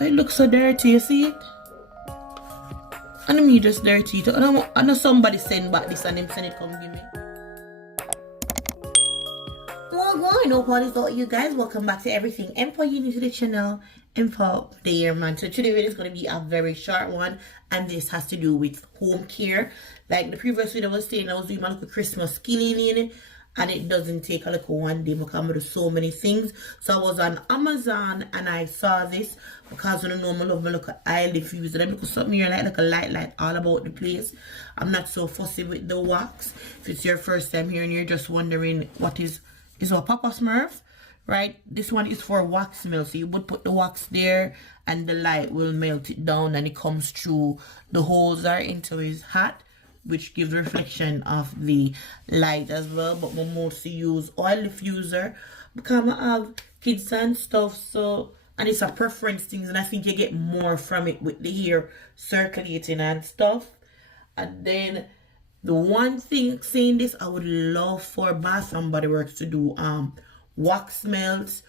It looks so dirty, you see it? And me just dirty it. I know somebody send back this and them send it come give me. Well, no parties all you guys. Welcome back to everything Empo. You new to the channel. Empo there, man. So today's video is going to be a very short one, and this has to do with home care. Like the previous video I was saying, I was doing my little Christmas cleaning, and it doesn't take a little one day because I do so many things. So I was on Amazon and I saw this because when I know I love my little eye diffuser. I look at something here like a light all about the place. I'm not so fussy with the wax. If it's your first time here and you're just wondering what is a Papa Smurf, right? This one is for wax melt. So you would put the wax there and the light will melt it down and it comes through the holes are into his hat, which gives reflection of the light as well. But we mostly use oil diffuser because I have kids and stuff, so and it's a preference thing, and I think you get more from it with the hair circulating and stuff. And then the one thing saying this, I would love for Bath and Body Works to do wax melts,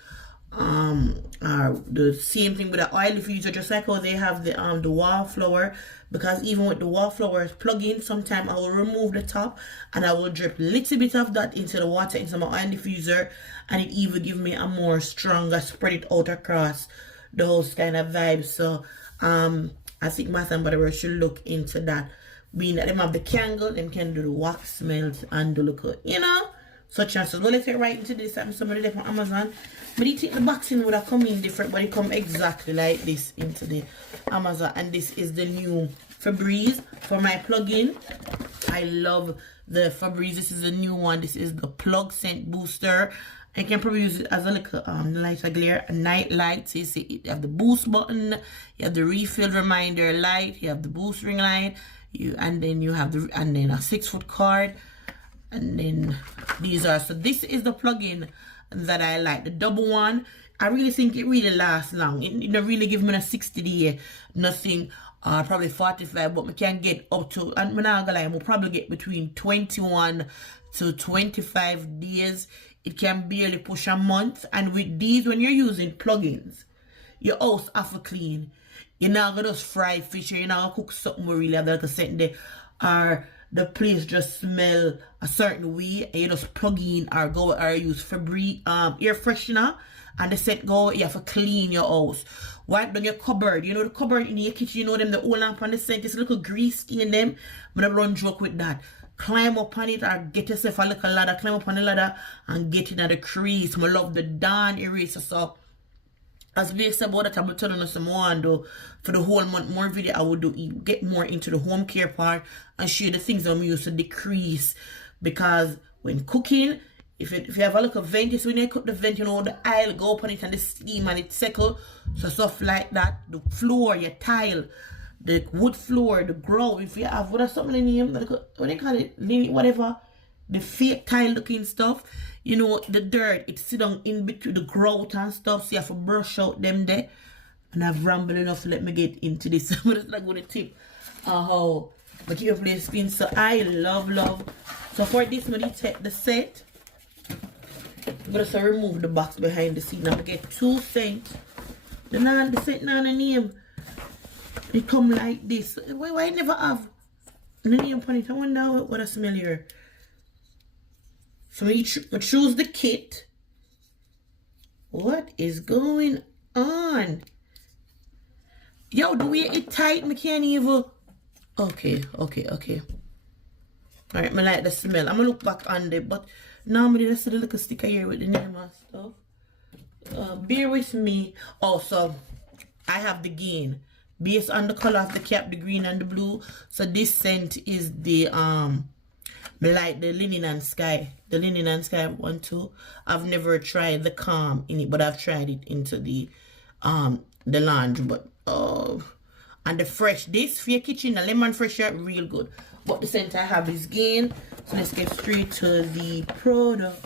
the same thing with the oil diffuser, just like how they have the wallflower. Because even with the wallflowers plug-in, sometimes I will remove the top and I will drip a little bit of that into the water into my oil diffuser, and it even give me a more stronger spread it out across the whole kind of vibe. So I think Bath and Body Works should look into that. Being that them have the candle, them can do the wax melt and the look, you know, such and so. Well, let's get right into this. I'm somebody there from Amazon. But you think the boxing would have come in different, but it come exactly like this into the Amazon. And this is the new Febreze for my plug-in. I love the Febreze. This is the new one. This is the plug scent booster. I can probably use it as a little lighter glare, a night light. So you see, you have the boost button, you have the refill reminder light, you have the boost ring light, and then you have a 6-foot cord, and then these are. So this is the plug-in that I like, the double one. I really think it really lasts long. It don't really give me a 60 day, nothing. Probably 45, but we can get up to, and we're not gonna lie, we'll probably get between 21 to 25 days. It can barely push a month. And with these, when you're using plugins, your house have to clean. You're not gonna just fry fish, or you're not gonna cook something more really have like a scent there, or the place just smell a certain way, and you just plug in or go or use Febreze air freshener, and the scent go. You have to clean your house. Wipe down your cupboard. You know the cupboard in your kitchen, you know them, the old lamp on the scent, it's a little grease in them. I'm gonna run joke with that. Climb up on it or get yourself a little ladder, climb up on the ladder and get in at the crease. I love the dawn eraser. So as Blake said about that, I'm telling you some more, and for the whole month more video I would do get more into the home care part and show you the things I'm used to decrease. Because when cooking, if you have a look at vent, so when you cook the vent, you know the aisle go up on it and the steam and it settle. So stuff like that, the floor, your tile, the wood floor, the grout, if you have what something in here, what they call it, whatever, the fake tile looking stuff, you know, the dirt, it sit down in between the grout and stuff, so you have to brush out them there. And I've rambled enough to let me get into this. But it's not going to tip how but keep your place clean. So I love. So for this one, you take the set. I'm going to remove the box behind the scene. Now I get 2 cents. The set now the name. It come like this. Why I never have the name on it? I wonder what I smell here. So I choose the kit. What is going on? Yo, the way it tight, I can't even. Okay. Alright, I like the smell. I'm gonna look back on it, but normally that's the little sticker here with the name and stuff. Bear with me. Also, I have the gain based on the color of the cap, the green and the blue. So this scent is the like the linen and sky. The linen and sky one too. I've never tried the calm in it, but I've tried it into the lounge. But and the fresh, this for your kitchen, the lemon fresher, real good. But the scent I have is gain. So let's get straight to the product.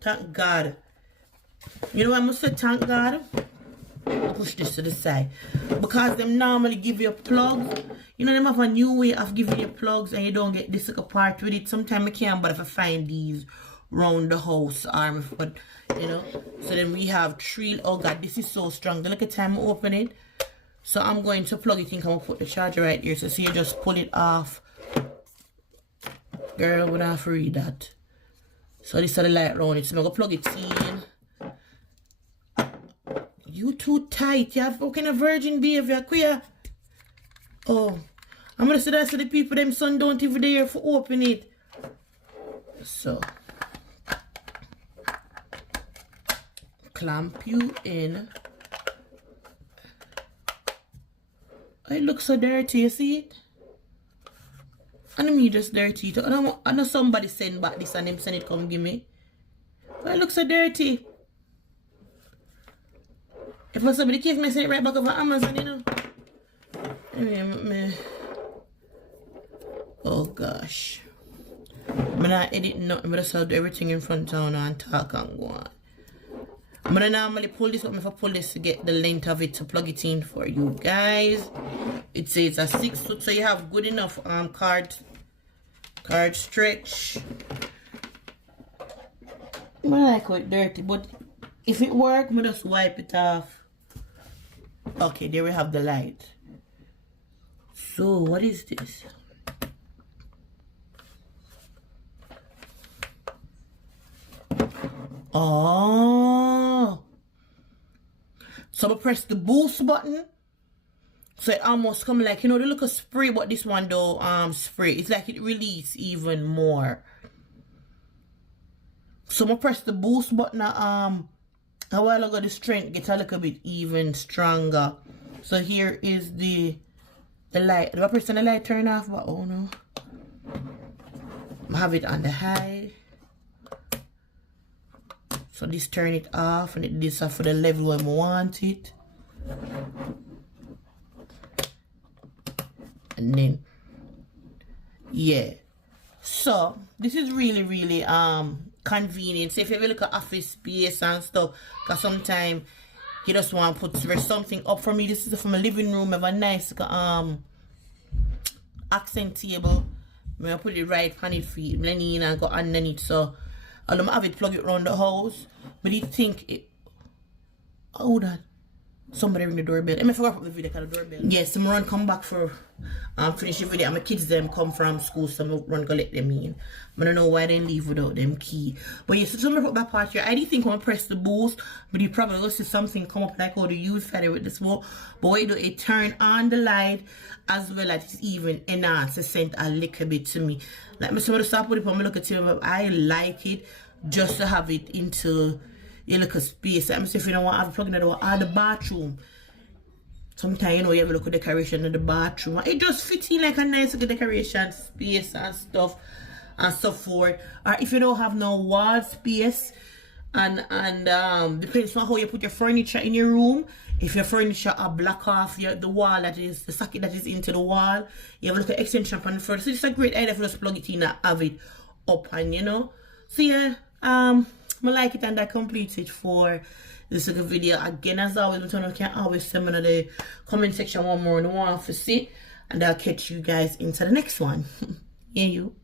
Thank God. You know what I must say, thank God. Push this to the side, because them normally give you plugs. You know, them have a new way of giving you plugs and you don't get this like a part with it. Sometimes I can, but if I find these round the house, but you know. So then we have 3. Oh god, this is so strong. Look at time I open it. So I'm going to plug it in. I'm gonna put the charger right here. So see, you just pull it off. Girl, we don't have to read that. So this is the light round it. So I'm gonna plug it in. You too tight. You have fucking a virgin behavior, queer. Oh, I'm gonna say that to the people. Them son don't even dare for open it. So clamp you in. It looks so dirty, you see it? And me just dirty. I know somebody send back this and them send it come give me. But it looks so dirty. If I somebody give me send it right back over Amazon, you know. Oh gosh. I'm not edit nothing, but I just do everything in front of now and talk and go on. I'm gonna normally pull this up if I pull this to get the length of it to plug it in for you guys. It says a 6 foot, so you have good enough card stretch. I like how it's dirty, but if it works, I'm just wipe it off. Okay, there we have the light. So what is this? Oh, so I press the boost button, so it almost come like, you know, the look of spray, but this one though spray, it's like it release even more. So I press the boost button a while ago, the strength gets a little bit even stronger. So here is the light. Do I press on the light turn off? But oh no, I have it on the high. So this turn it off, and this off for the level where I want it. And then, yeah. So this is really, really convenient. So if you have a look at office space and stuff, because sometimes you just want to put something up. For me, this is from my living room. I have a nice accent table. I'm gonna put it right on it for you, blending and go underneath. So I'm gonna have it plug it around the house. But you think it, oh that somebody ring the doorbell. I forgot to put the video because the doorbell. Yes, I'm run come back for finish the video. And my kids them come from school, so I'm run go let them in. I don't know why they leave without them key. But yes, so somebody put that part here. I didn't think I'm gonna press the boost, but you probably will see something come up like how the use feather with the smoke. But what you do, it turn on the light as well as it's even enhance the scent a little bit to me. Like me somebody start put it on me look at it, but I like it just to have it into your little space. I'm saying if you don't want to have it plugged in the bathroom. Sometimes, you know, you have a look at decoration in the bathroom. It just fits in like a nice little decoration space and stuff and so forth. Or if you don't have no wall space, and depends on how you put your furniture in your room. If your furniture are block off the wall, that is the socket that is into the wall, you have a little extension on the front. So it's a great idea for us to plug it in and have it up, and you know. So yeah, I like it, and I complete it for this little video. Again, as always, you can always send me in the comment section one more and one to see, and I'll catch you guys into the next one. Yeah, you.